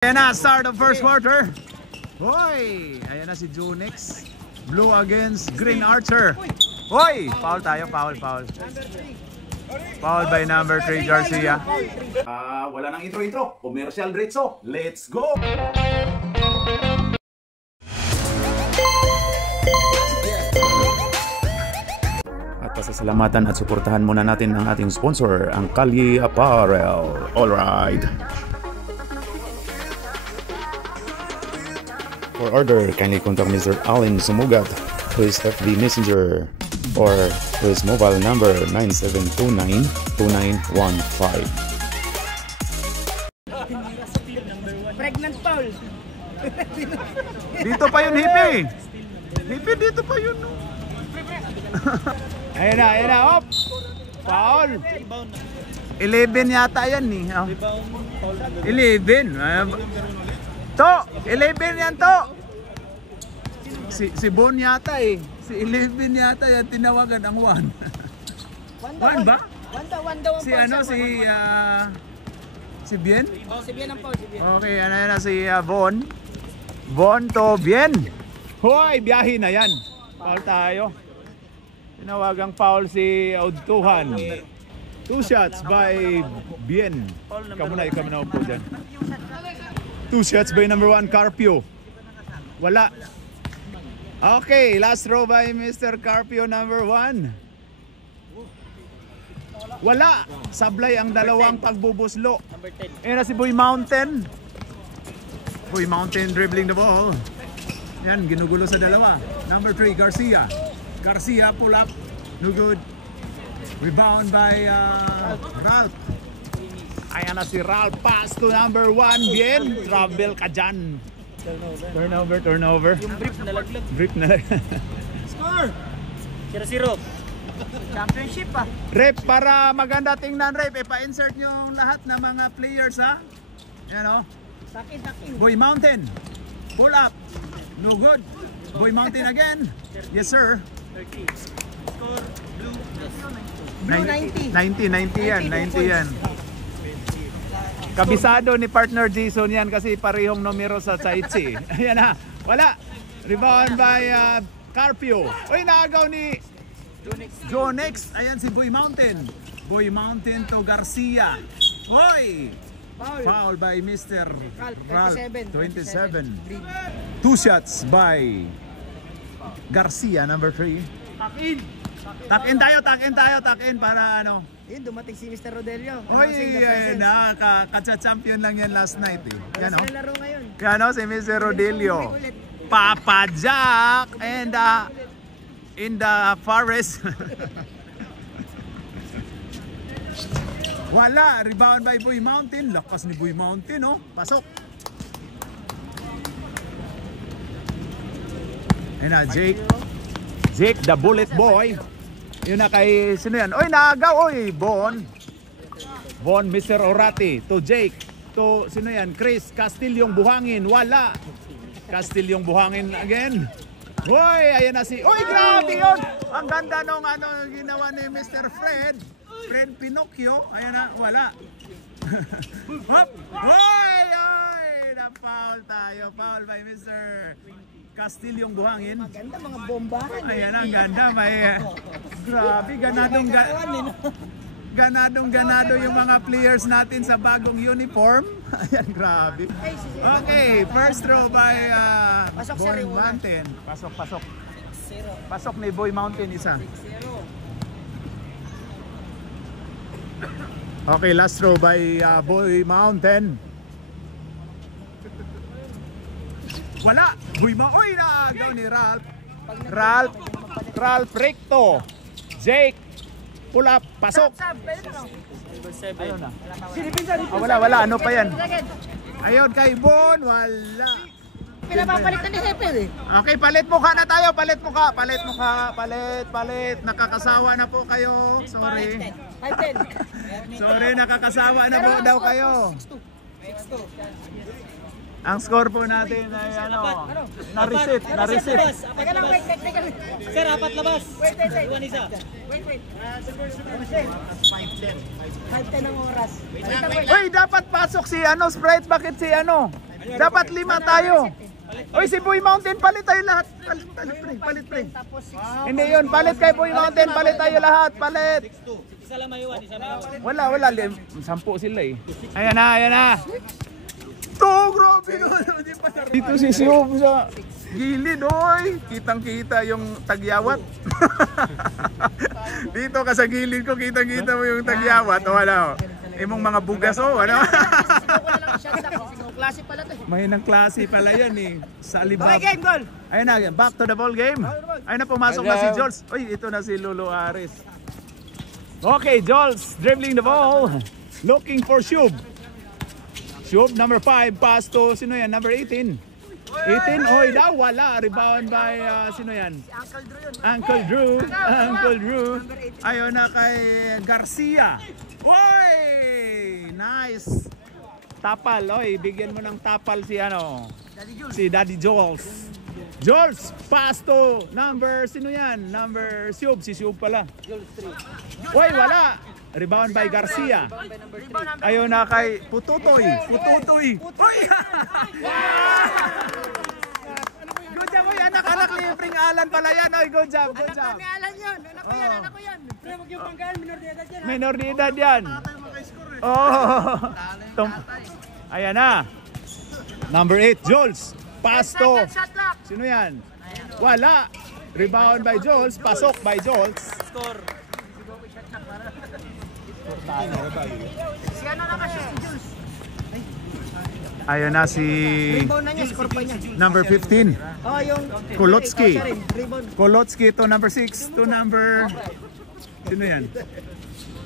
Ayan na, start of first quarter. Hoy! Ayan na si Junix. Blue against Green Archer. Hoy! Foul tayo, foul. Foul by number 3, Garcia. Wala nang intro. Commercial diretso. Let's go! At pasasalamatan at suportahan muna natin ang ating sponsor, ang Kalye Apparel. Alright. For order, kindly contact Mr. Allen Sumugat to his FB Messenger or to his mobile number 9729-2915. Pregnant Paul. Dito pa yun, Hippie. Hippie, dito pa yun. Ayan na, op. Foul. 11 yata yan eh. 11. To! 11 yan to! Si Bon yata eh. Si 11 yata yan tinawagan ang 1. 1 ba? Wanda si Bien? Oh, si Bien ang Paul, si Bien. Okay, ano yan na si Bon. Bon to Bien. Hoy, biyahe na yan. Foul tayo. Tinawagang foul si Audtuhan. 2 shots by Bien. Ikaw muna upo dyan. 2 shots by number 1, Carpio. Wala. Okay, last throw by Mr. Carpio, number 1. Wala. Sablay ang dalawang pagbubuslo. Ayan na si Boy Mountain. Boy Mountain dribbling the ball. Yan, ginugulo sa dalawa. Number 3, Garcia. Garcia pull up. No good. Rebound by Ralph. Ayan na si Ralph, pass to number 1, Bien. Travel ka dyan. Turnover. Yung brief nalaglag. Brief nalaglag. Score! 0-0. Championship ah. Rep, para maganda tingnan, Rep, ipa-insert nyo lahat ng mga players, ha? Yan o. Takin. Boy Mountain. Pull up. No good. Boy Mountain again. Yes, sir. 30. Score, blue. Blue 90 yan. Kabisado ni partner Jason yan kasi parehong numero sa Chaichi. Ayan na. Wala. Rebound by Carpio. Uy, naagaw ni Jonix. Ayan si Boy Mountain. Boy Mountain to Garcia. Hoy! Foul by Mr. Ralph. 27. 2 shots by Garcia, number 3. Takin tayo para ano. Yun, dumating si Mr. Rodelio. Oy, katsa-champion lang yan last night eh. Yan o. Laro ngayon. Yan o, si Mr. Rodelio. Papa Jack and in the forest. Wala. Rebound by Boy Mountain. Lakas ni Boy Mountain, oh. Pasok. Ayan na, Jake the Bullet Boy. Yun na kay, sino yan? Oy, naagaw, oy, Bon, Mr. Orati, to Jake, to, sino yan? Chris, Castilyong Buhangin, wala. Castilyong Buhangin again. Oy, ayan na si, oy, grabe yun. Ang ganda nung ginawa ni Mr. Fred Pinocchio, ayan na, wala. Hop, oy, na-foul tayo, foul by Mr. Castilyong Buhangin. Maganda mga bombahan. Ayan ang ganda, may grabe, ganado yung mga players natin sa bagong uniform. Ayan, grabe. Okay, first throw by Boy Mountain. Pasok. Pasok ni Boy Mountain isa. Okay, last throw by Boy Mountain. Wala! Oy, naagaw ni Ralph Recto. Jake, pull up, pasok. Ayun na. Wala. Ano pa yan? Ayun, kay Bon, wala. Pinapapalitan ni Hepe eh. Okay, palit mukha na tayo. Palit. Nakakasawa na po kayo. Sorry. 5-10. Sorry, nakakasawa na po daw kayo. 6-2. Ang score po natin ay na-reset. Teka lang, wait. Sir, apat labas. Wait. Iwan isa. Wait. 5-10 ang oras. Uy, dapat pasok si Sprite. Bakit si Dapat 5 tayo. Oy, si Boy Mountain, palit tayo lahat. Palit, pre. Hindi yun, palit kay Boy Mountain, palit tayo lahat, palit. Isa lang maiwan, isa lang. Wala, 10 sila eh. Ayan na. To, grabe naman. Dito si Siob sa gilid, oy. Kitang-kita yung tagyawat. Dito ka sa gilid ko, kitang-kita mo yung tagyawat. O ano, imong mga bugas o ano. Klase pala to. Mahinang klase pala yan eh. Sa Alibaba. Okay, game, goal. Ayun na, back to the ball game. Ayun na, pumasok na si Jules. Uy, ito na si Lolo Aris. Okay, Jules dribbling the ball. Looking for Shub. Shub, number 5, pass to, sino yan? Number 18. 18, oy daw, wala. Rebound by, sino yan? Uncle Drew. Uncle Drew. Ayun na kay Garcia. Oy! Nice. Tapal, oy, bigyan mo ng tapal si ano? Si Daddy Jules. Jules, pass to number, sino yan? Number Siub, si Siub pala. Oy, wala. Rebound by Garcia. Ayun na kay Pututoy. Oy! Good job, oy. Anak libreng Alan pala yan. Oy, good job. May alam yun. Anak ko yan. Pre, wag yung panggaan. Minor de edad yan. Minor de edad yan. Oh. Ayan na. Number 8, Jules. Pass to. Sino yan? Wala. Rebound by Jules. Pasok by Jules. Score. Si ano na kasi si Jules. Ayun na si Rebound na niya, score pa niya. number 15. Oh, yung Kolotsky. Rebound. Kolotsky to number 6 to number... Sino yan?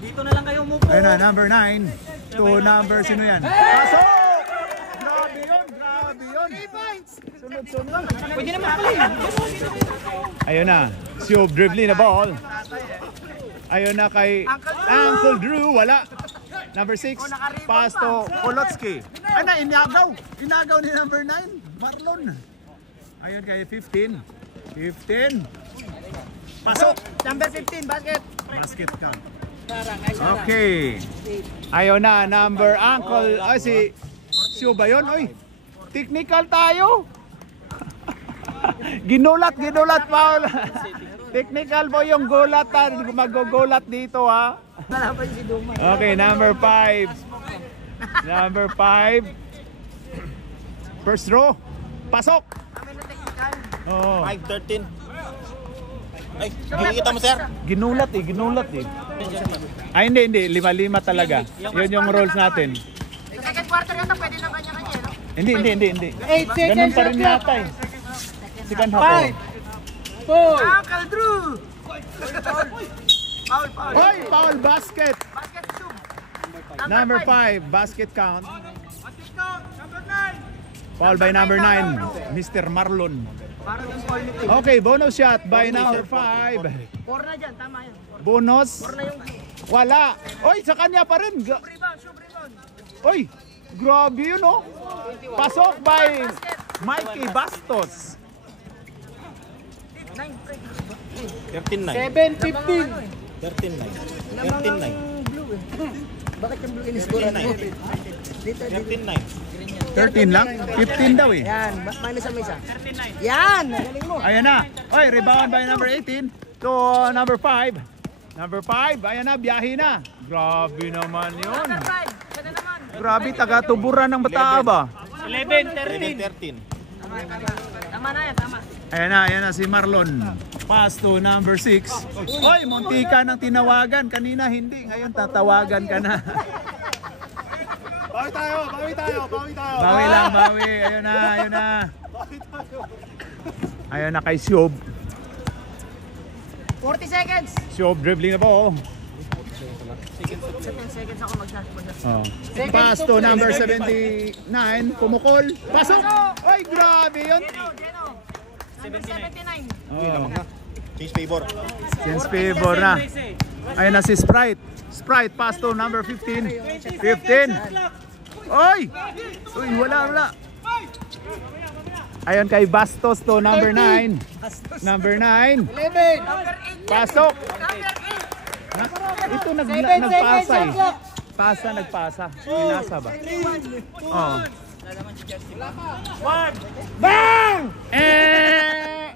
Dito na lang kayo umupo. Ayun na, number 9 to number... Sino yan? Pasok! Grabe yun! 3 points. Sunod. Pwede naman pala. Ayun na, Siob dribbling the ball. Ayun na kay Uncle Drew, wala. Number 6, pass to Kolotsky. Ay na, inagaw ni number 9, Marlon. Ayun kay 15. Pasok. Number 15, basket. Basket ka. Okay. Ayun na, number Uncle, ay si Siob ba yun? Oy, technical tayo. Ginulat, Paul. Technical po yung gulat, mag-gulat dito ha. Okay, number 5. Number 5. First row. Pasok. Oo. 5-13. Ay, nakikita mo sir? Ginulat eh. Ay hindi, 5-5 talaga. Yun yung rules natin. Second quarter yata, pwede na kanya-kanya, no? Hindi. 8 seconds. Ganun pa rin yata eh. Second half. 4. Uncle Drew. Foul. Hoy, foul basket. Basket shoot. Number 5, basket count. Foul by number 9, Mr. Marlon. Para yung foul nito. Okay, bonus shot by number 5. 4 na dyan, tama yun. Bonus. 4 na yung Wala. Oy, sa kanya pa rin. rebound. Oy, grabe yun oh. Pasok by Mikey Bastos. 13-9. 7-15. 13-9. Blue eh. Bakit yung blue in-score? 13-9. 13 lang? 15 daw eh. Yan, minus ang isa. 39. Yan, magaling mo. Ayan na. Oy, rebound by number 18 to number 5. Number 5, ayan na, biyahe na. Grabe naman yun. Number 5, ganda naman. Grabe, taga-tuburan ng Bataaba. 11-13. 13. Tama na yan, tama. Ayan na si Marlon. Pass to number 6. Oy, muntika ng tinawagan. Kanina hindi, ngayon tatawagan ka na. Bawi tayo. Bawi lang. Ayun na. Ayun na kay Siob. 40 seconds. Siob dribbling the ball. 7 seconds ako mag-shot. Oh. Pass to number 79. Pumukol. Pasok! Oy, grabe yun. Number 79. Oh. Change favor. Since favor na. Ayun na si Sprite. Sprite, pass to number 15. 15. Oy! Uy, wala. Ayun kay Bastos to number 9. Number 9. 11. Pasok. Ito nagpasa eh. Nagpasa. Pinasa ba? Oh. Bang! And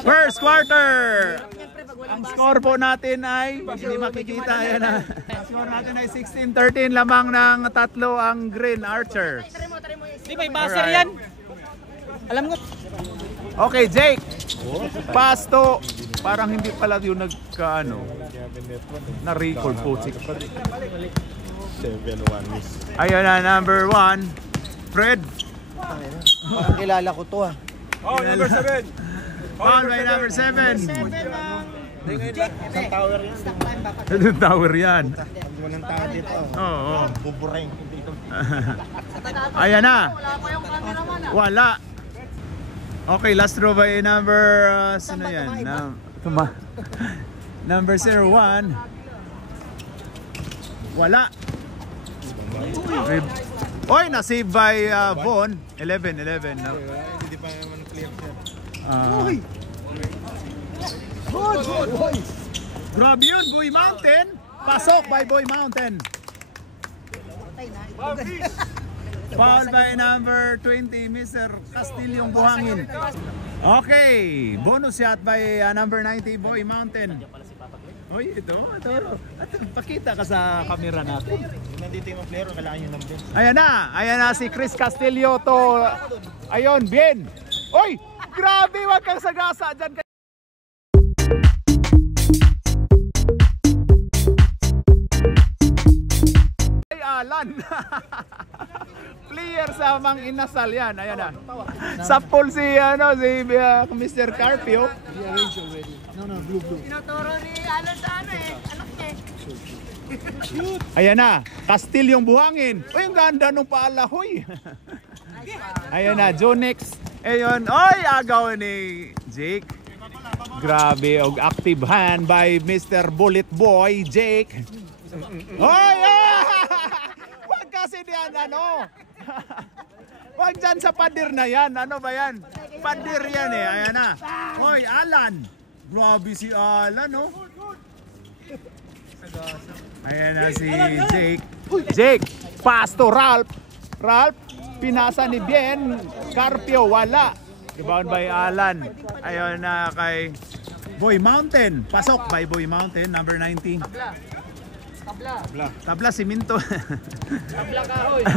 first quarter. Ang score po natin ay, pag hindi makikita, ayan na. Ang score natin ay 16-13, lamang ng tatlo ang Green Archers. Di may buzzer yan. Alam mo. Okay, Jake. Pass to. Parang hindi pala yung nagkaano. Na-record po. 7-1 miss. Ayan na, number 1. Fred. Parang kilala ko to ah. Oh, number 7. Foul by number 7. Isang tower yan. Anong tower yan? Walang tao dito. Oo. Bubureng. Ayan na. Wala. Okay, last throw by number sino yan? Number 01. Wala. Oy, na-save by Von. 11. No? Hindi pa naman clear siya. Grabe yun, Boy Mountain. Pasok by Boy Mountain. Foul by number 20, Mr. Castillo Buhangin. Okay, bonus shot by number 90, Boy Mountain. Oy, ito. At pakita ka sa camera natin. Nandito yung player, kailangan yung number. Ayan na si Chris Castillo to. Ayun, bien. Oy, grabe, wag kang sagasa dyan. Ay, Alan. Player sa Mang Inasal yan. Ayan na. Sa pool si Mr. Carpio. Tinuturo ni Alan sa ano eh. Anak niya eh. Ayan na, Castilyong Buhangin. Uy, ang ganda nung paalahoy. Ayan na, Jonex. Ayun, oy, agaw ni Jake. Grabe, og active hand by Mr. Bullet Boy, Jake. Oy, wag kasi diyan, ano. Wag dyan sa padir na yan. Ano ba yan? Padir yan eh. Ayan na. Oy, Alan. Grabe si Alan, no? Ayan na si Jake. Jake, pass to Ralph. Ralph, pinasa ni Bien. Carpio, wala. Rebound by Alan. Ayun na kay Boy Mountain. Pasok by Boy Mountain, number 19. Tabla, siminto.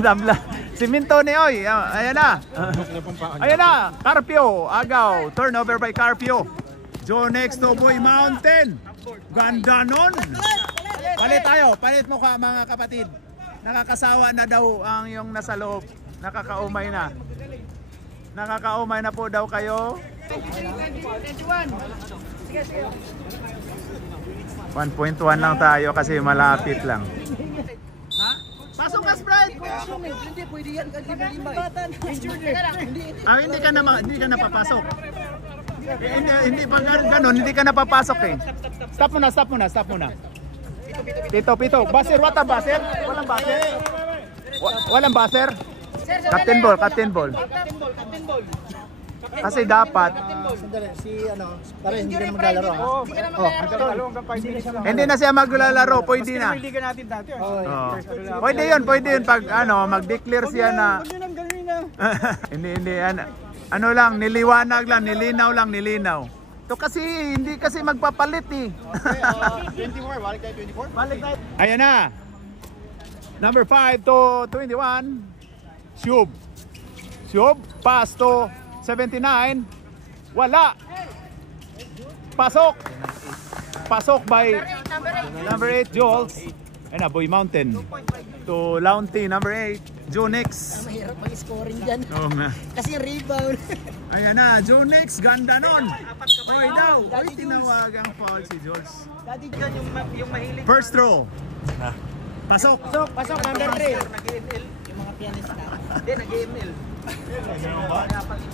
Tabla, siminto ni Oy. Ayan na. Ayan na, Carpio, agaw. Turnover by Carpio. Joe next to Boy Mountain. Ganda nun. Palit mo ka mga kapatid. Nakakasawa na daw ang yung nasa loob. Nakakaumay na. Nakakaumay na po daw kayo. 1.1 lang tayo kasi malapit lang. Ha? Pasok ka, Sprite! Hindi, pwede yan. Hindi ka napapasok. Hindi pa gano'n, hindi ka napapasok eh. Stop mo na. Pito. Baser, what a baser? Walang baser? Walang baser? Captain ball. Kasi dapat para hindi ka na maglalaro. hindi na siya maglalaro, pwede na. natin dati. Pwede yun pag mag-declare siya na. hindi ano lang, nilinaw lang. To kasi hindi kasi magpapalit eh. 24, balik tayo 24. Ayan na. Number 5 to 21. Shub, pass to 79. Wala. Pasok by number 8, Jules. Ayan na, Boy Mountain. To Launty, number 8, Jonex. Mahirap mag-scoring dyan. Oo nga. Kasi yung rebound. Ayan na, Jonex, ganda nun. Oy daw, oy tinawag ang foul si Jules. Dati dyan yung mahilig. First throw. Pasok. Pasok, number 3. Yung mga pianista. Hindi, nag-ML.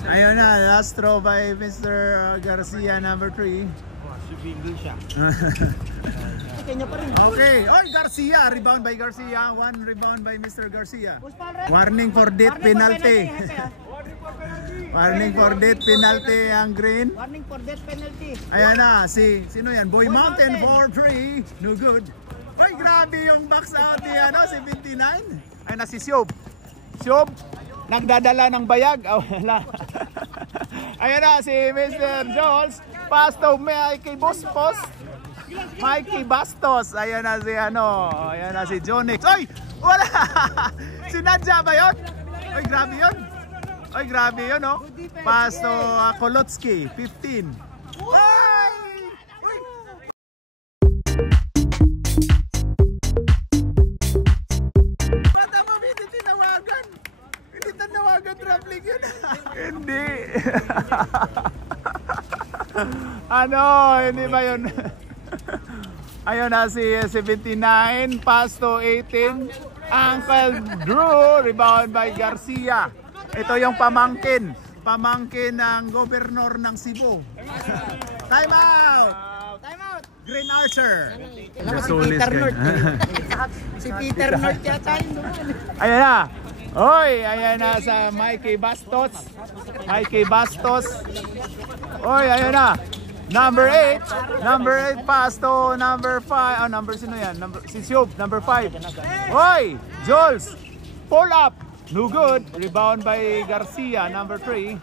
Ayun na, last throw by Mr. Garcia, number 3. Kanya pa rin. Okay, oy Garcia, rebound by Garcia, 1 rebound by Mr. Garcia. Warning for death penalty. Warning for death penalty ang green. Warning for death penalty. Ayan na, sino yan? Boy Mountain for 3, no good. Oy, grabe yung box out ni 79. Ayun na si Siob. Siob, nagdadala ng bayag. Oh, wala. Ayun na si Mr. Jules. Pass to Mikey Bastos. Mikey Bastos. Ayun na si Ayun na si Jonix. Oy! Wala! Si Nadja ba yun? Oy, grabe yun. Oy, grabe yun, oh. Pass to Kolotsky, 15. Oy! Bata mo, hindi tinawagan. Hindi tinawagan, traveling yun. Hindi. Hindi ba yun? Ayun na si 79, pass to 18. Uncle Drew, rebound by Garcia. Ito yung pamangkin ng gobernador ng Cebu. Time out! Time out. Green Archer. Si Peter North. Si Peter North yata yun doon. Ayan na. Oy, ayan na sa Mikey Bastos. Mikey Bastos. Oy, ayan na. Number 8 pass to number 5. Number sino yan? Si Siob, number 5. Oy, Jules. Pull up. No good. Rebound by Garcia, number 3.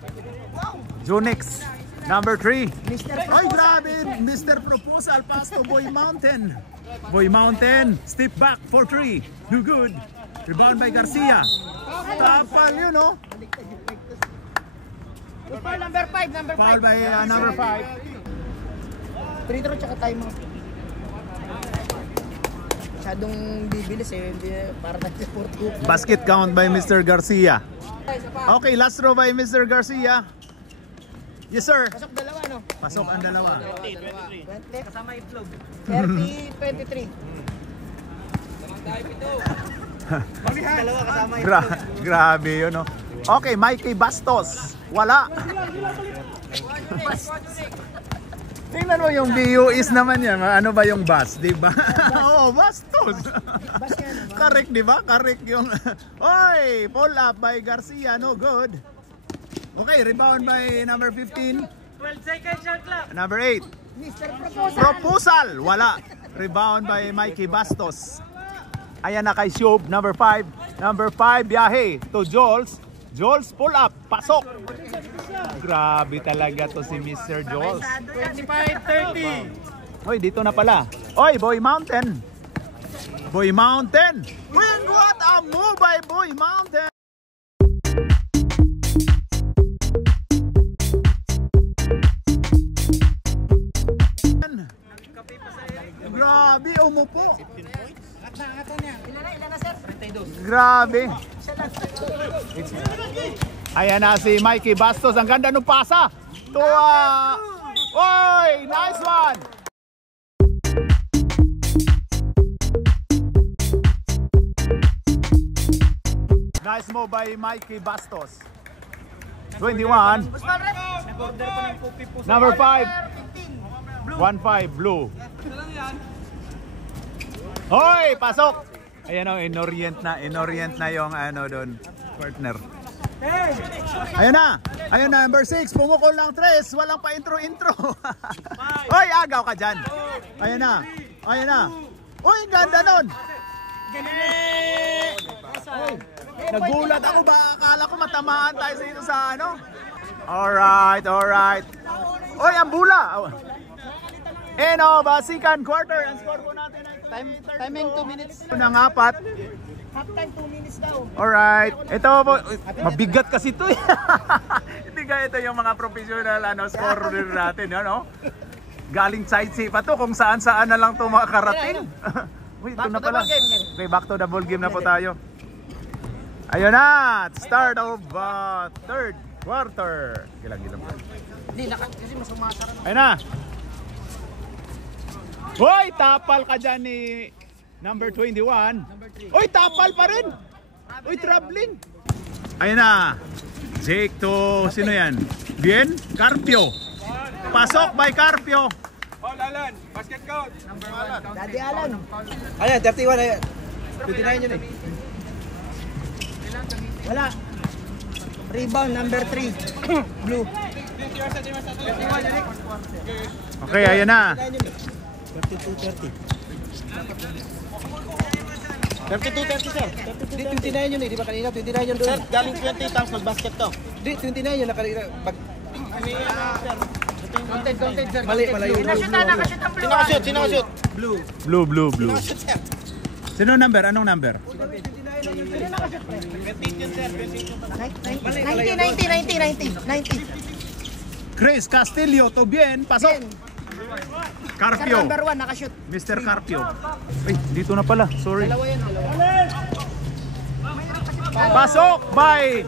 Jonix, number 3. Oy, grabe. Mr. Proposal pass to Boy Mountain. Boy Mountain, step back for 3. No good. Rebound by Garcia. Tapal yun, no? Foul number 5, Foul by number 5. Free throw tsaka time out. Masyadong bibilis eh. Para tayo sa 42. Basket count by Mr. Garcia. Okay, last throw by Mr. Garcia. Yes, sir. Pasok dalawa, no? Pasok ang dalawa. 20. kasama itlog. 30, 23. Dalawa kasama Grabe yun, no? Okay, Mikey Bastos. Wala. Tingnan mo yung BUIs naman yan. Ano ba yung bus, di ba? Oo, Bastos. Correct, di ba? Correct yung... Oy, pull up by Garcia. No good. Okay, rebound by number 15. 12 seconds shot clock. Number 8. Proposal. Wala. Rebound by Mikey Bastos. Ayan na kay Siob. Number 5. Number 5, biyahe to Jules. Jules, pull up. Pasok. Grabe talaga to si Mr. Jules. 25-30. Hoy, dito na pala. Oy, Boy Mountain. Boy Mountain. Win, what a move by Boy Mountain. Grabe, umupo. Grabe. Ayan na si Mikey Bastos. Ang ganda ng pasa. Tuwa. Oy, nice one. Nice move by Mikey Bastos. 21. Number 5. 1-5 blue. Hoy, pasok. Ayan o, inorient na yung doon, partner. Ayan na, number 6, pumukol ng 3, walang pa intro. Hoy, agaw ka dyan. Ayan na. Uy, ganda nun. Oy, nagulat ako ba, akala ko matamaan tayo dito sa Alright. Oy, ang bula. Second quarter, ang score po natin ay Timing 2 minutes. ng 4. Halftime 2 minutes daw. Alright. Ito po, mabigat kasi ito. Hindi kaya ito yung mga professional scorer natin, Galing sightsee pa to kung saan-saan na lang ito makakarating. Uy, ito na pala. Okay, back to the ball game na po tayo. Ayun na, start of third quarter. Gilang-gilang po. Hindi, kasi mas umasara. Ayun na. Hoy, tapal ka dyan ni number 21. Uy, tapal pa rin. Uy, traveling. Ayun na. Jake to, sino yan? Bien? Carpio. Pasok by Carpio. All Alan, basket count. Daddy Alan. Ayan, 31 ayan. 29 yun eh. Wala. Rebound number 3. Blue. Okay, ayun na. 32-30. 32-30 sir. Di, 29 yun eh. Di ba kanina? 29 yun doon. Sir, galing 20 tapos nag-basket to. Di, 29 yun nakalira. Sir. Counted, sir. Mali pala yun. Nakashoot ang blue. Sino ka-shoot? Sino ka-shoot? Blue. Shoot sir. Sino number? Anong number? 28 yun sir. 90. Chris Castillo, to bien, pasok. Carpio. Number 1, nakashoot. Mr. Carpio. Ay, dito na pala. Sorry. Pasok by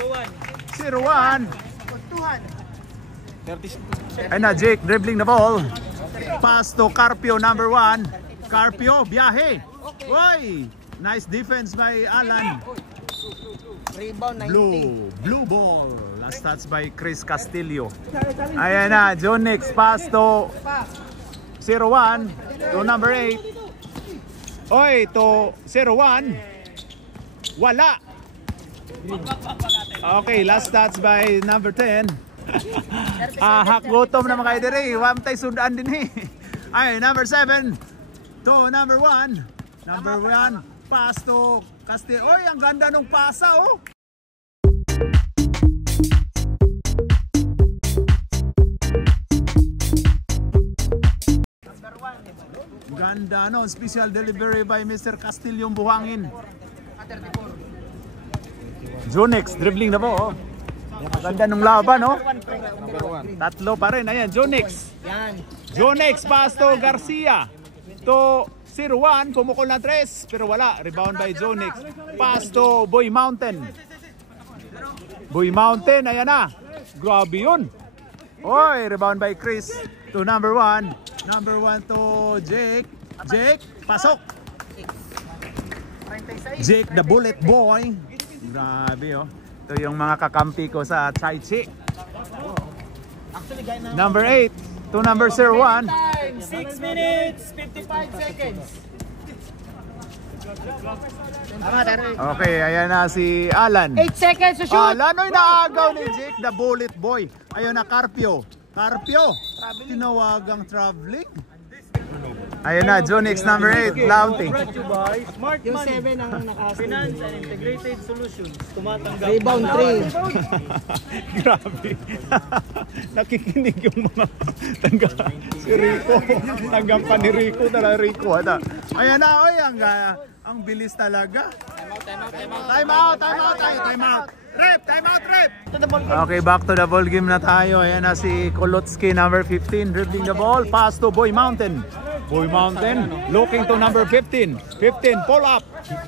01. 30. Ay na, Jake dribbling the ball. Pass to Carpio, number 1. Carpio, biyahe. Uy! Nice defense by Alan. Rebound 90. Blue ball. Last touch by Chris Castillo. Ayan na, Jonix pass to 01 to number 8. Oy, to 01. Wala. Okay, last touch by number 10. Hakgutom na mga idere. Wamtay sundaan din eh. Ay, number 7 to number 1. Number 1 pass to Castillo. Oy, ang ganda nung pasa oh. Ganda no, special delivery by Mr. Castillo Buhangin. Jonix dribbling na po oh. Ganda nung laban oh. Tatlo pa rin. Ayan, Jonix. Jonix pass to Garcia. To 01, pumukol na 3 pero wala. Rebound by Jonix. Pass to Boy Mountain. Boy Mountain, ayan na. Grabe yun. Oy, rebound by Chris to number 1. Number 1 to Jake. Jake, pasok. Jake the Bullet Boy. Grabe oh. Ito yung mga kakampi ko sa Chai Chi. Number 8 to number 01. 6 minutes, 55 seconds. Okay, ayan na si Alan. 8 seconds to shoot. Alan, oy, naagaw ni Jake the Bullet Boy. Ayun na, Carpio. Carpio, tinawagang traveling. Ayun na, Jonix number 8, Launti. Yung 7 ang nakasin. Finance and Integrated Solutions. Tumatanggap. Rebound 3. Grabe. Nakikinig yung mga si Rico. Tanggap pa ni Rico. Rico. Ayan na, oy, ang bilis talaga. Time out. Rep, time out. Okay, back to the ball game na tayo. Ayan na si Kolotsky, number 15, dribbling the ball. Pass to Boy Mountain. Boy Mountain looking to number 15. 15, pull up.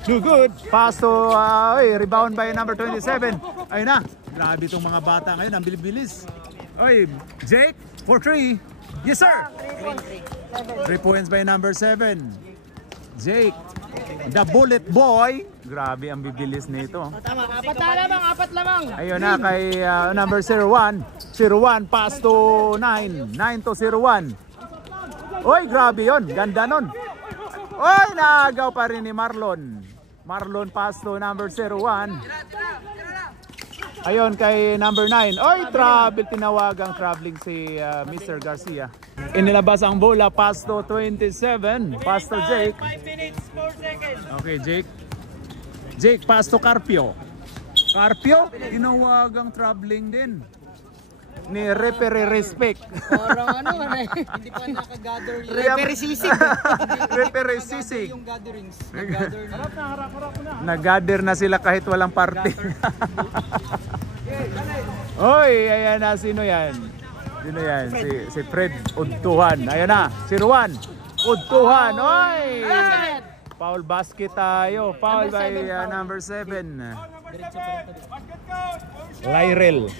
No good. Pass to rebound by number 27. Ayun na. Grabe itong mga bata ngayon. Ang bilis. Oy, Jake for 3. Yes, sir. 3 points by number 7. Jake, the Bullet Boy. Grabe ang bibilis nito. Tama, apat lamang. Ayun na kay number 01. 01 pass to 9. 9 to 01. Oy, grabe yon. Ganda nun. Oy, naagaw pa rin ni Marlon. Marlon pass to number 01. Ayun kay number 9. Oy, tinawagang traveling si Mr. Garcia. Inilabas ang bola, pass to 27. Pass to Jake. 5 minutes, 4 seconds. Okay, Jake. Jake, pass to Carpio. Carpio, tinawagang traveling din. Ni Repere Respect. Parang Hindi pa nakagather yung Referee sisig. Repere Sisig. yung gatherings. Nag-gather na sila kahit walang party. Oy, ayan na, sino yan? Sino yan? Si Fred Udtuhan. Ayan na, si Ruan Udtuhan. Oy! Foul basket tayo. Foul by number 7. Lyrel.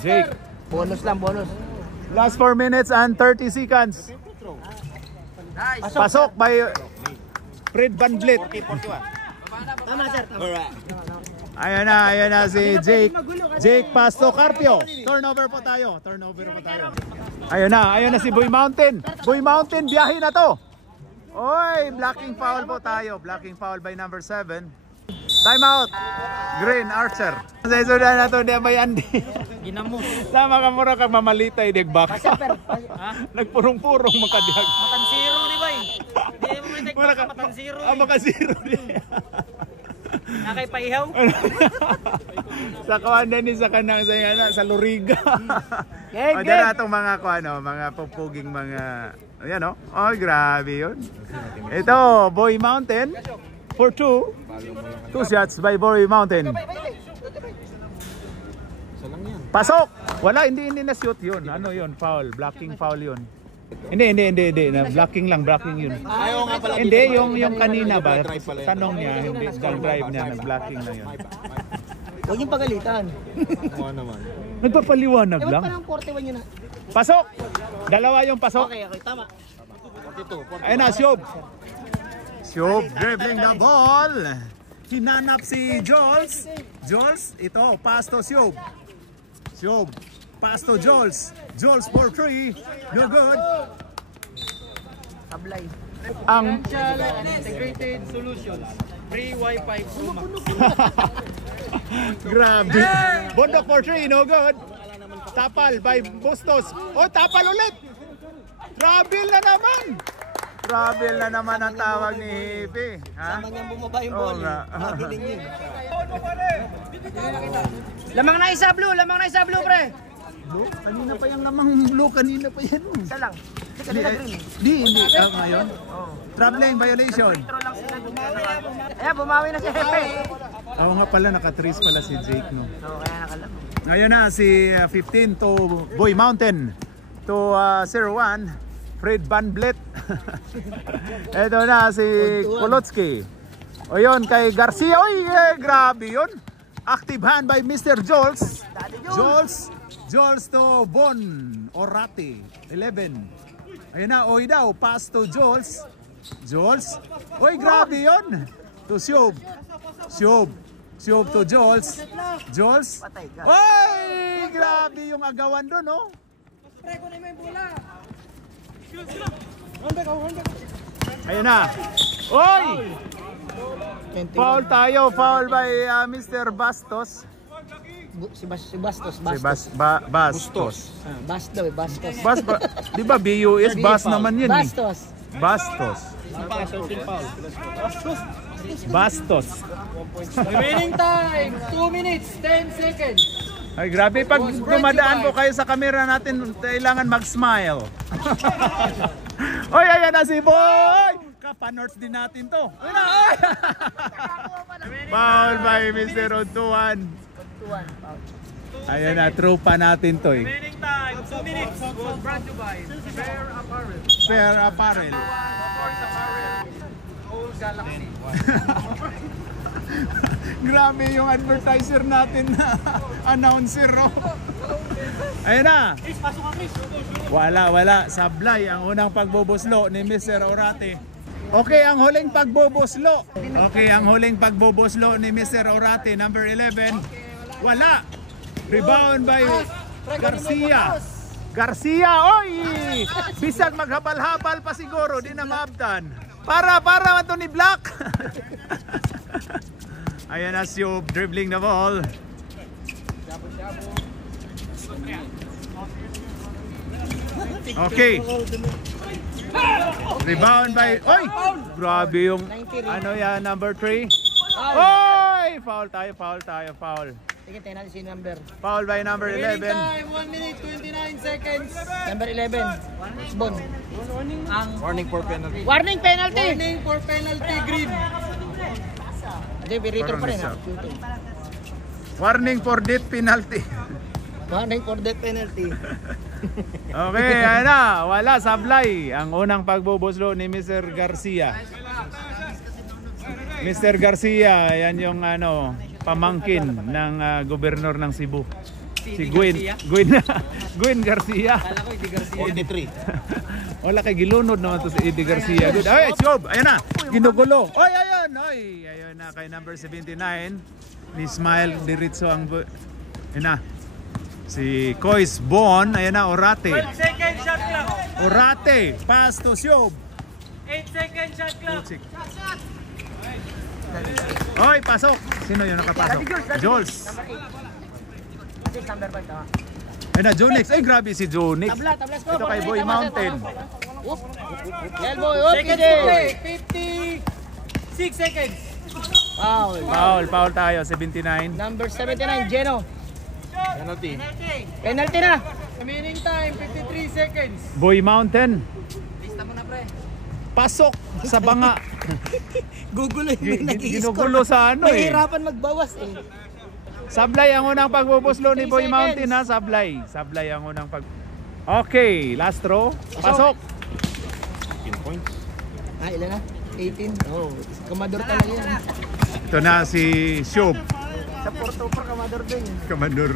Jake. Bonus lang, bonus. Last 4 minutes and 30 seconds. Pasok by Fred Van Vliet. Tama, sir. Ayan na si Jake. Jake pass to Carpio. Turnover po tayo. Ayun na si Boy Mountain. Boy Mountain, biyahe na to. Oy, blocking foul po tayo. Blocking foul by number 7. Time out. Green Archer. Sa isudan na to, di may Andy. Ginamos. Sama ka mura kang mamalitay, digbaka. Nagpurong-purong makadihag. Matansiro ni Bay. Di mo Jake, Wala baka matang-zero. Maka-zero din. Nakay-paihaw. Sa kawan din sa kanang sa Luriga. Game, O dyan itong mga mga pupuging mga ayan o. Oh, grabe yun. Ito, Boy Mountain for 2. 2 shots by Boy Mountain. Pasok! Wala, hindi na-shoot yun. Ano yun? Foul. Blocking foul yun. Hindi. Blocking yun. Ayaw nga pala. Hindi, yung kanina ba? Tanong niya, hindi. Drive niya, nag-blocking na yun. Huwag yung pagalitan. Oo naman. Nagpapaliwanag Ewan lang. pa ng 41 yun na. Pasok! Dalawa yung pasok. Okay, tama. 42. Ayun na, Shob. Shob dribbling the ball. Hinanap si Jules. Jules, ito, pass to Shob. Shob, pass to Jules. Jules for 3. No good. Tablay. Ang Integrated Solutions. Free Wi-Fi. grabe. Bondok for 3, no good. Tapal by Bustos. Oh, tapal ulit. Travel na naman. Travel na naman ang tawag ni Hippie. Ha? Sama niyang bumaba yung Oo ball. nga. Magiling yun. Lamang na isa, Blue. Lamang na isa, Blue, pre. Blue? Kanina pa yung lamang blue. Kanina pa yan. Isa lang. Kasi kanina green. Hindi. Ngayon. Traveling violation. Intro lang sila. Ayan, bumawi na si Hepe. Oo nga pala, naka-trace pala si Jake, no? Oo, kaya nakalam. Ngayon na si 15 to Boy Mountain to 01 Fred Van Vliet. Ito na si Kolotsky. O yun kay Garcia. Oy, grabe yun. Active hand by Mr. Jules. Jules to Bon Orati 11. Ayun na, oy daw, pass to Jules. Oy, grabe yun. To Shob to Jules. Patay ka. Oy, grabe yung agawan doon, no? Ayun na. Oy! Foul tayo, foul by Mr. Bastos. Si Bastos. Bastos. Bas daw, Bastos. Di ba BUS? Bas naman yun eh. Bastos. Bastos. Remaining time, 2 minutes, 10 seconds. Ay, grabe. Pag dumadaan po kayo sa camera natin, kailangan mag-smile. Oy, ayan na si Boy! Kapanorts din natin to. Ayun na, oy! Foul by Mr. Otuan. Ayan na, tropa natin to eh. Remaining time, 2 minutes. Was brought to by Fair Apparel. Fair Apparel. Whole Galaxy. Grabe yung advertiser natin na announcer, no? Ayun na. Wala. Sablay ang unang pagbubuslo ni Mr. Orate. Okay, ang huling pagbubuslo. Ni Mr. Orate, number 11. Wala. Rebound by Garcia, oy! Bisag maghabal-habal pa siguro, di na maabdan. Para Anthony Black. Ayan na Shob dribbling the ball. Okay. Rebound by oy! Grabe yung number 3. Oy! Foul tayo. Sige, tayo natin si number. Foul by number 11. Time, 1 minute, 29 seconds. Number 11, Bon. Warning for penalty. Warning penalty! Green. Hindi, birator pa rin ha. Warning for death penalty. Warning for death penalty. Okay, ayan na. Wala, sablay. Ang unang pagbubuslo ni Mr. Garcia. Mr. Garcia, yan yung pamangkin ng gobernador ng Cebu. Si Gwen Garcia. Kala ko, hindi Garcia. 43. Wala kay gilunod naman to si Eddie Garcia. Good. Ay, Shob, ayun na. Ginugulo. Oy, ayun na kay number 79. Ni Smile diretso ang ayun na. Si Kois Bon, ayun na, Orate. 12 second shot clock. Orate, pass to Shob. 8 second shot clock. Oy, pasok. Sino yung nakapasok? Jules. Number 5, tama. Ay na, Jonix. Ay, grabe si Jonix. Tabla score. Ito kay Boy Mountain. Elbow, okay, 56 seconds. Foul. Foul tayo, 79. Number 79, Geno. Penalty. Penalty na. Remaining time, 53 seconds. Boy Mountain. Lista mo na, pre. Pasok sa banga. Gugulo yung Ginugulo sa ano eh. Mahirapan magbawas eh. Sablay ang unang pagbubuslo ni 3 Boy seconds. Mountain ha, sablay. Sablay ang unang pag... Okay, last throw. Pasok. 15 points. Ilan na? 18. Oh, Kamador talaga yan. Ito na si Shob. Sa Porto pa, Kamador din. Kamador.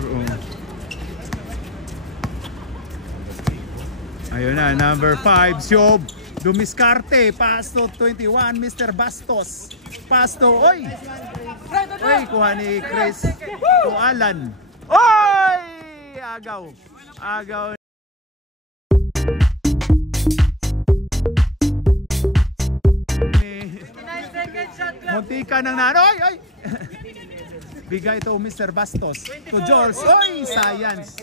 Ayun na, number 5, Shob. Dumiskarte, Pasto 21, Mr. Bastos. Pasto, oy! Oy, kuha ni Chris. To Alan. Oy! Agaw. Agaw. Muntika ng nanoy. Oy! Bigay ito Mr. Bastos. To George. Oy! Science.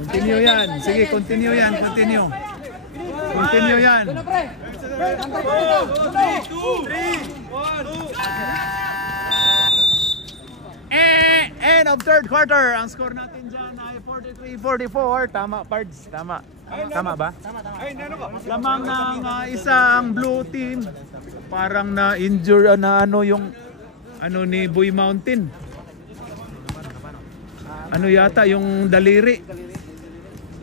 Continue yan. Sige, continue yan. Continue. Continue yan. End of third quarter. Ang score natin dyan ay 43-44. Tama, Pards. Tama. Tama ba? Lamang ng isang blue team. Parang na-injure na ano yung ano ni Boy Mountain. Ano yata yung daliri.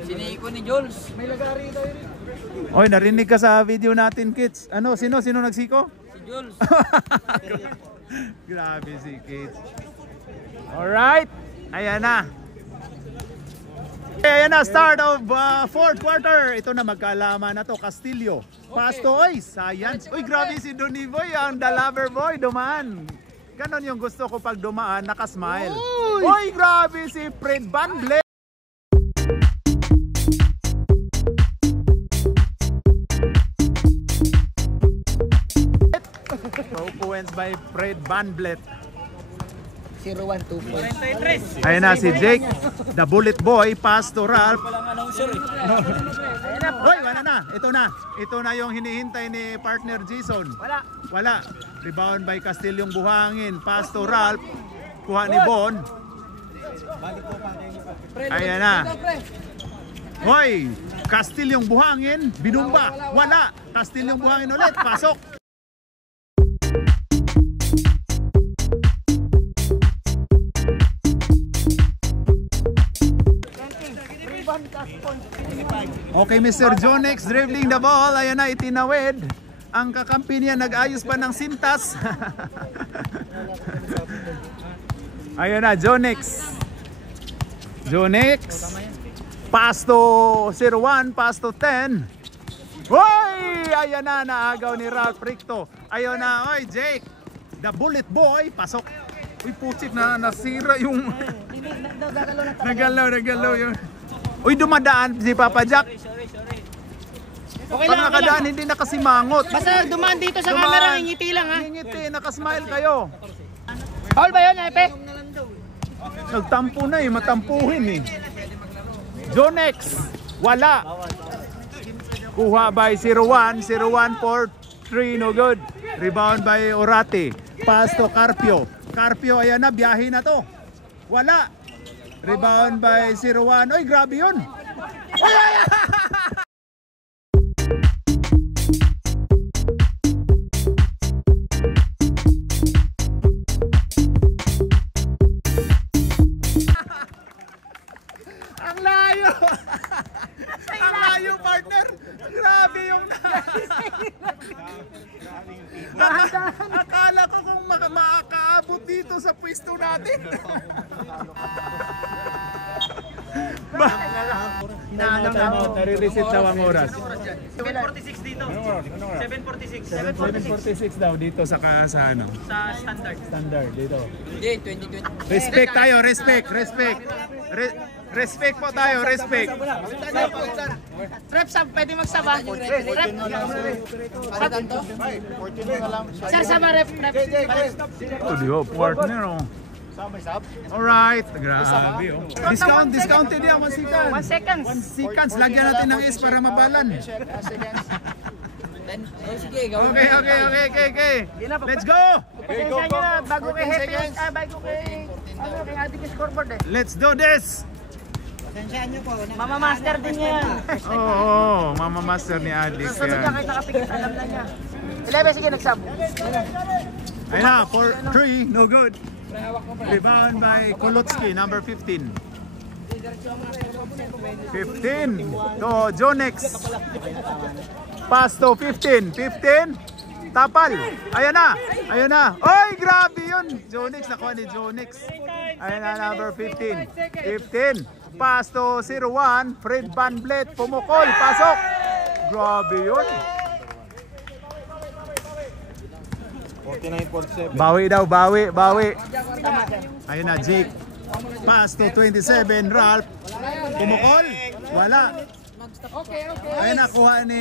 Siniko ni Jules. May lagari tayo rin. Oy, narinig ka sa video natin, kids. Ano, sino nagsiko? Si Jules. Grabe si kids. Alright, ayan na. Ayan na, start of fourth quarter. Ito na, magkalaman na to, Castillo. Pasto, oy, science. Uy, grabe si Doniboy, ang the lover boy, dumaan. Ganon yung gusto ko pag dumaan, nakasmile. Uy, grabe si Fred Van Vleet. Influenced by Fred Van Vleet. 0-1, 2 points. Ayan na si Jake, the bullet boy, pass to Ralph. Hoy, wala na. Ito na. Ito na yung hinihintay ni partner Jason. Wala. Rebound by Castilyong Buhangin. Pass to Ralph. Kuha ni Bon. Ayan na. Hoy, Castilyong Buhangin. Binumba. Wala. Castilyong Buhangin ulit. Pasok. Okay, Mr. Jonex dribbling the ball. Ayan na, itinawid. Ang kakampi niya nag-ayos pa ng sintas. Ayan na, Jonex. Jonex. Pass to 01, pass to 10. Hoy! Ayan na, naagaw ni Ralph Ricto. Ayan na, oy, Jake. The bullet boy. Pasok. Uy, putik na nasira yung... Nagalaw yun. Uy, dumadaan si Papa Jack. Okay Pag lang, nakadaan, hindi nakasimangot. basta dumaan dito sa Dumaan. camera, ngiti lang ha. Ngingiti, nakasmile kayo. Foul ba yun, Epe? Nagtampo na eh, matampuhin eh. Jonex, wala. Kuha by 01, 01 for 3, no good. Rebound by Orate. Pass to Carpio. Carpio, ayan na, biyahe na to. Wala. Rebound by 01. Oy, grabe yun. Ang layo. Ang layo, partner. Grabe yung Akala ko kung makakaabot dito sa pwesto natin. Nare-reset daw ang oras. 7:46 dito. 7:46. 7:46 daw dito sa ano? Sa standard. Standard dito. Hindi, 2020. Respect tayo, respect. Respect po tayo, respect. Rep, sab, pwede magsaba. Rep. Sir, sama rep. Oh, di ba, partner, oh. Alright, grabe, oh. Discounted yan, 1 second. 1 second. 1 seconds, lagyan natin ng S para mabalan. Sige, Okay. Let's go! Pasensya nyo na, bago kay Happy, bago kay Ate scoreboard eh. Let's do this! Mama master din niya yan. Oo, mama master ni Alex Sunod niya yan. kahit nakapikit, alam na niya. 11, sige, nagsab. Ayun na, for 3, no good. Rebound by Kolotsky, number 15. 15 to Jonex. Pass to 15. 15. Tapal. Ayan na. Oy, grabe yun. Jonex, nakuha ni Jonex. Ayan na, number 15. 15. Pass to 01. Fred Van Vliet. Pumukol. Pasok. Grabe yun. 49.7. Bawi. Ayun na, Jake. Pass to 27. Ralph. Pumukol. Wala. Ayun na, kuha ni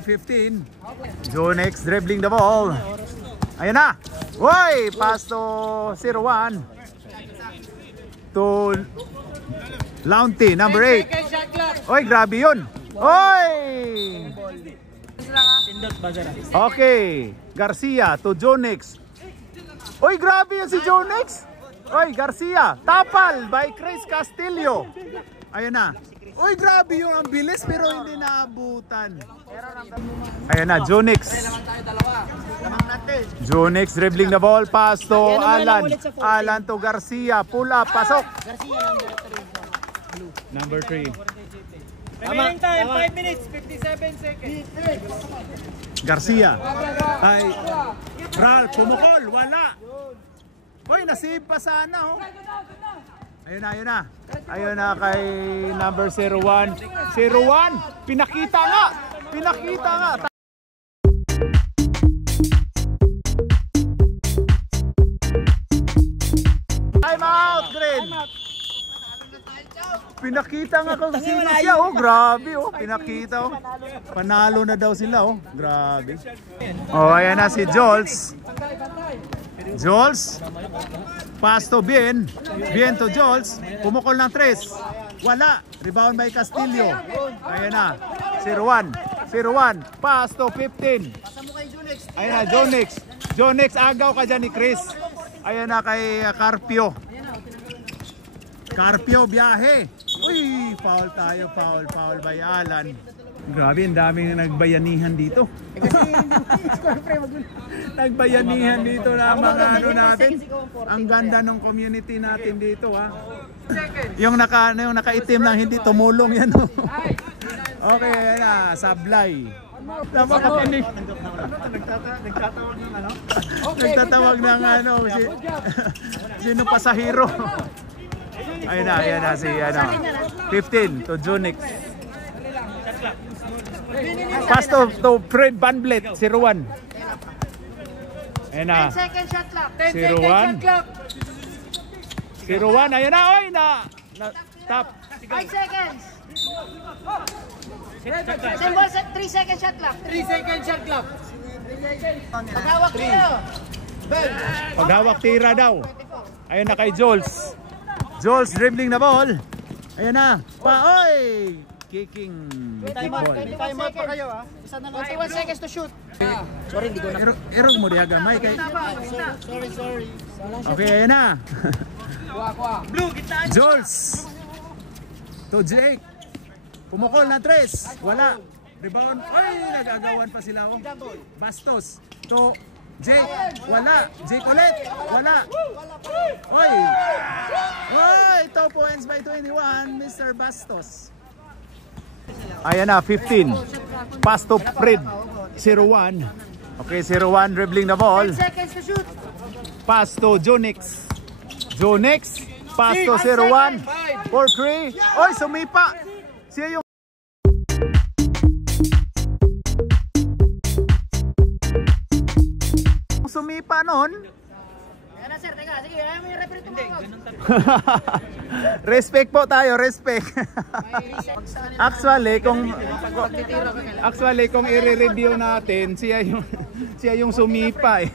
15. Jonex dribbling the ball. Ayun na. Uy, pass to 01. To Launty, number 8. Uy, grabe yun. Uy! Okay, Garcia to Jonex. Uy, grabe yun si Jonex. Uy, Garcia. Tapal by Chris Castillo. Ayun na. Uy, grabe yung ang bilis pero hindi naabutan. Ayun na, Jonex. Jonex dribbling the ball. Pass to Alan. Alan to Garcia. Pull up. Pasok. Number 3. Remaining time, 5 minutes, 57 seconds. Garcia. Ay, Ralph, pumukol. Wala. Uy, nasave pa sana, oh. Ayun na. Ayun na kay number 01. 01, pinakita nga. Time out, Green. Pinakita nga kung sino siya, oh. Grabe, oh. Pinakita, oh. Panalo na daw sila, oh. Grabe. Oh, ayan na si Jols. Pass to Bien to Jols. Pumukol ng 3. Wala. Rebound by Castillo. Ayan na. 01. Pass to 15. Ayan na, Jonex, agaw ka dyan ni Chris. Ayan na kay Carpio. Biyahe. Uy, foul tayo. Foul by Alan. Grabe, ang daming nagbayanihan dito. Nagbayanihan dito na mga ano natin. Ang ganda ng community natin dito, ha. Yung nakaitim lang hindi tumulong yan. Oh. Okay, yan na, sablay. Napakatinig. Nagtatawag ng ano, sino pasahero. Ayun na si 15 to Jonex. Pass to Fred Van Vliet, 01. Ayun na. 10 second shot clock. 01, ayun na, oy na top. 5 seconds. Symbol 3 second shot clock. 3 second shot clock. Paghawak kayo. Paghawak tira daw. Ayun na kay Jols dribbling the ball. Ayun na. Oy! Kicking ball. 21 pa kayo, ha. 21 seconds to shoot. Sorry, hindi ko na. Erog mo diya gamay kay. Sorry. Okay, ayun na. Blue, gitna. Jols to Jake. Pumukol na 3. Wala. Rebound. Ay, nagagawan pa sila, oh. Bastos to Jake. Wala. Jake ulit. Wala. Oy. 2 points by 21, Mr. Bastos. Ayan na, 15. Pass to Fred. 01. Okay, 01 dribbling the ball. 10 seconds to shoot. Pass to Jonex. Pass to 01. 4-3. Oy, sumipa. Siya yung sumipa nun. Ano sir, teka, sige, ayaw mo yung referee tumawag. Respect po tayo, respect. Actually, kung i-review natin, siya yung sumipa eh.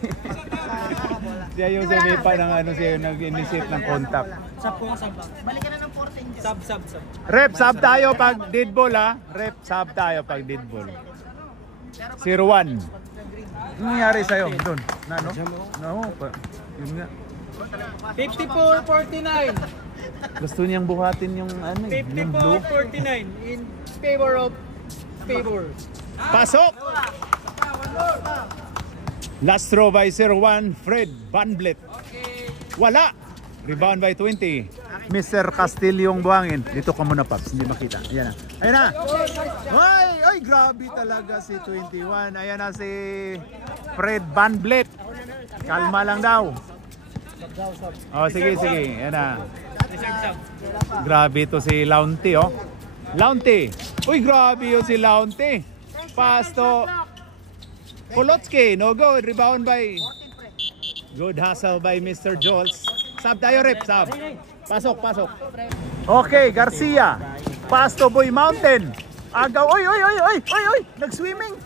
Siya yung sumipa ng ano, siya yung nag-initiate ng contact. Balikan na ng 14 dyan. Sub. Rep, sub tayo pag dead ball ha. Rep, sub tayo pag dead ball. 0-1. Ano nangyari sa'yo doon? Na, no? No, yun nga. 54-49. Gusto niyang buhatin yung ano eh, yung blue. 54-49 in favor of favor. Pasok! Last throw by 0-1, Fred VanVleet. Wala! Rebound by 20. Mr. Castillo yung buhangin. Dito ka muna, Paps. Hindi makita. Ayan na. Ayan na! Ay, grabe talaga si 21. Ayan na si Fred VanVleet. Kalma lang daw. Oh, sige. Ayan na. Grabe to si Launti, oh. Launti. Uy, grabe yun si Launti. Pass to Polotski. No good. Rebound by... Good hustle by Mr. Jols. Sub tayo, Rep. Sub. Pasok. Okay, Garcia. Pass to Boy Mountain. Agaw. Oy. Nag-swimming.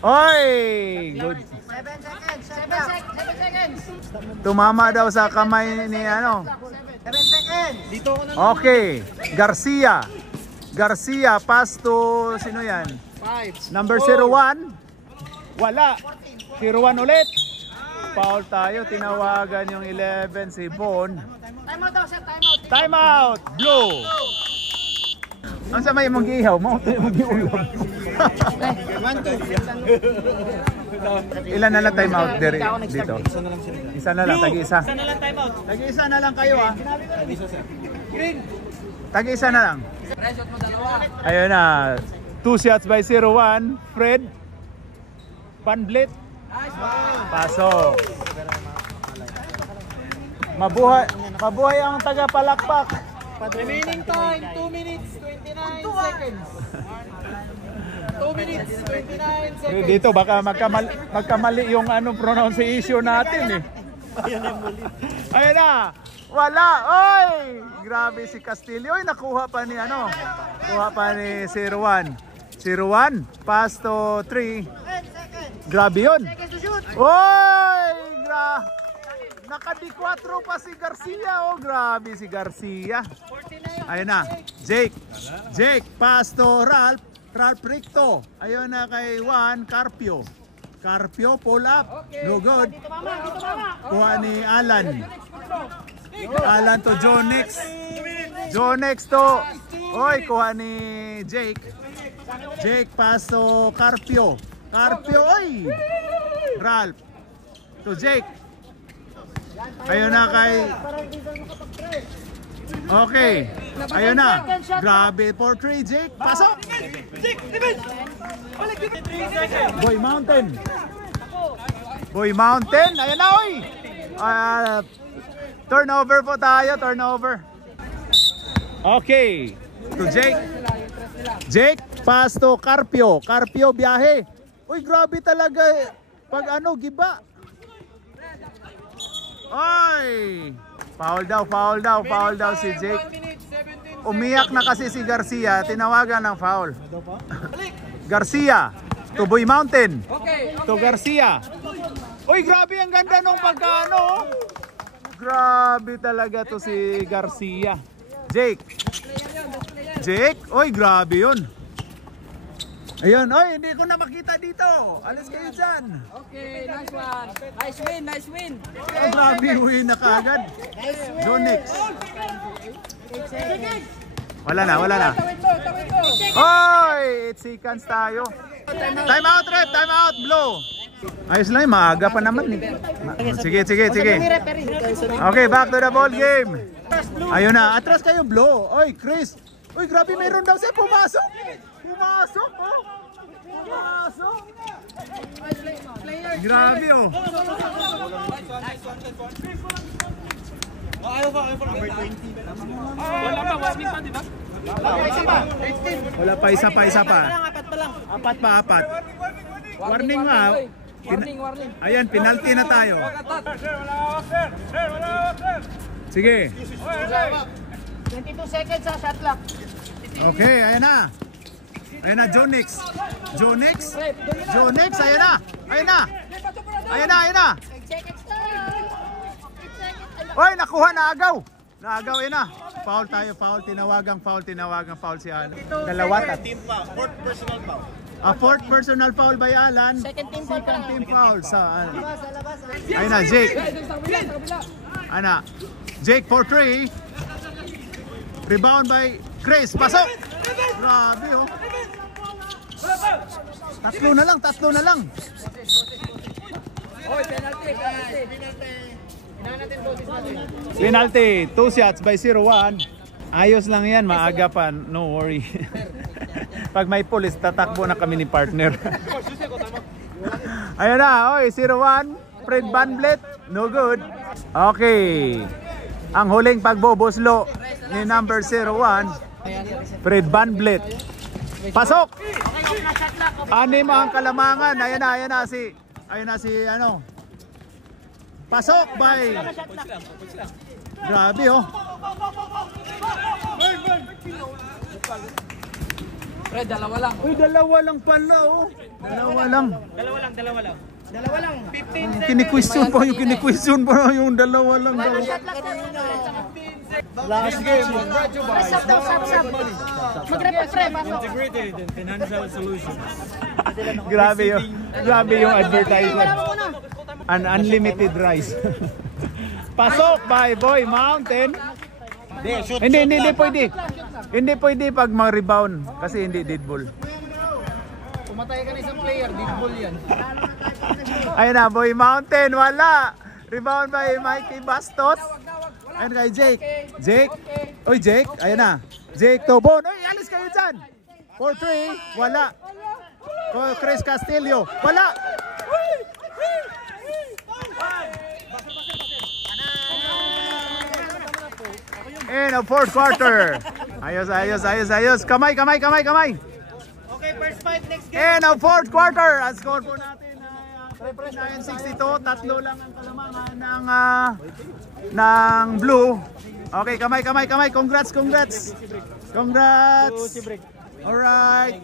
Oy! Good. 7 seconds. Tumama daw sa kamay ni ano. 7 seconds. Dito ako na. Okay, Garcia, pass to sino yan? 5. Number 01. Wala. 01 ulit. Foul tayo, tinawagan yung 11 si Bon. Time out daw sir, time out. Time out. Blue. Ang sa may mag-ihaw mo, mag-iulam. Ilan na lang time out dito? Isa na lang, tagi-isa. Isa na lang time out. Tagi-isa na lang kayo ah. Green. Tagi-isa na lang. Ayun na. 2 shots by 01. Fred VanVleet. Pasok. Mabuhay ang taga-palakpak. Remaining time 2 minutes 29 seconds. 2 minutes 29 seconds. Dito baka magkamali yung pronunciation natin eh. Ayun na. Wala. Oy! Grabe si Castillo. Oy, nakuha pa ni Kuha pa ni 01. 01, pass to 3. Grabe yun. Oy! Naka-D4 pa si Garcia. Oh, grabe si Garcia. Ayun na. Jake, pass to Ralph Ricto. Ayun na kay Juan Carpio, pull up. No good. Kuha ni Alan to Jonex to. Oy, kuha ni Jake, pass to Carpio, oy. Ralph to Jake. Ayun na kay... Okay. Ayun na. Grabe for 3, Jake. Pasok. Boy Mountain. Ayun na, oy. Turnover po tayo. Okay. To Jake, pass to Carpio, biyahe. Uy, grabe talaga. Pag giba. Ay! Foul daw si Jake. Umiyak na kasi si Garcia, tinawagan ng foul. Garcia to Boy Mountain. To Garcia. Uy, grabe ang ganda nung pagkano. Grabe talaga to si Garcia. Jake. Uy, grabe yun. Ayun, oy, hindi ko na makita dito. Alis kayo dyan. Okay, nice one. Nice win. Oh, grabe, uwi na kaagad. Jonex. Wala na. Oy, 8 seconds tayo. Time out, Rep. Time out, blow. Ayos lang, maaga pa naman eh. Sige. Okay, back to the ball game. Ayun na, atras kayo, blow. Oy, Chris. Uy, grabe, mayroon daw siya. Pumasok, oh. Grabe, oh. Ayaw pa. Wala pa, warning pa, di ba? Wala pa, isa pa. Apat pa lang. Apat. Warning nga. Warning. Ayan, penalty na tayo. Sige. 22 seconds sa shot clock. Okay, ayan na. Ayan na, Jonix. Ayan na. Ayan na. 8 seconds na. 8 seconds. Oy, nakuha na agaw. Ayan na. Foul tayo, tinawagang foul si Alan. Dalawa. Team foul. Fourth personal foul. Fourth personal foul by Alan. Second team foul pa lang. Team foul sa Labas, labas. ayun na, Jake. Ana. Jake for 3. Rebound by Chris. Pasok. Grabe oh. Tatlo na lang. Oy, penalty. Penalty. 2 shots by 0-1. Ayos lang yan, maaga pa. No worry. Pag may pulis, tatakbo na kami ni partner. Ayan na, oy, 0-1. Fred VanVleet, no good. Okay. Ang huling pagboboslo ni number 01, Fred VanVleet. Pasok! Anim ang kalamangan. Ayan na si ano. Pasok by. Grabe oh. Pre, dalawa lang. Uy, dalawa lang pala oh. Dalawa lang. 15 Kini-question pa yung dalawa lang daw. Last game. Sap. Mag-report, pre. Integrated and financial solution. Grabe yung advertisement. An unlimited rice. Pasok by Boy Mountain. Hindi pwede. Hindi pwede pag mag-rebound kasi hindi dead ball. Pumatay ka na isang player, dead ball yan. Ayun na, Boy Mountain, wala. Rebound by Mikey Bastos. Ayun kay Jake. Oy, Jake, ayun na. Jake Tobon. Oy, alis kayo dyan. 4-3, wala. Oh, Chris Castillo, wala. In the fourth quarter. Ayos. Kamay. Okay, first fight, next game. In the fourth quarter, ang score po natin 962, tatlo lang ang kalamangan ng blue. Okay, kamay. Congrats. Alright.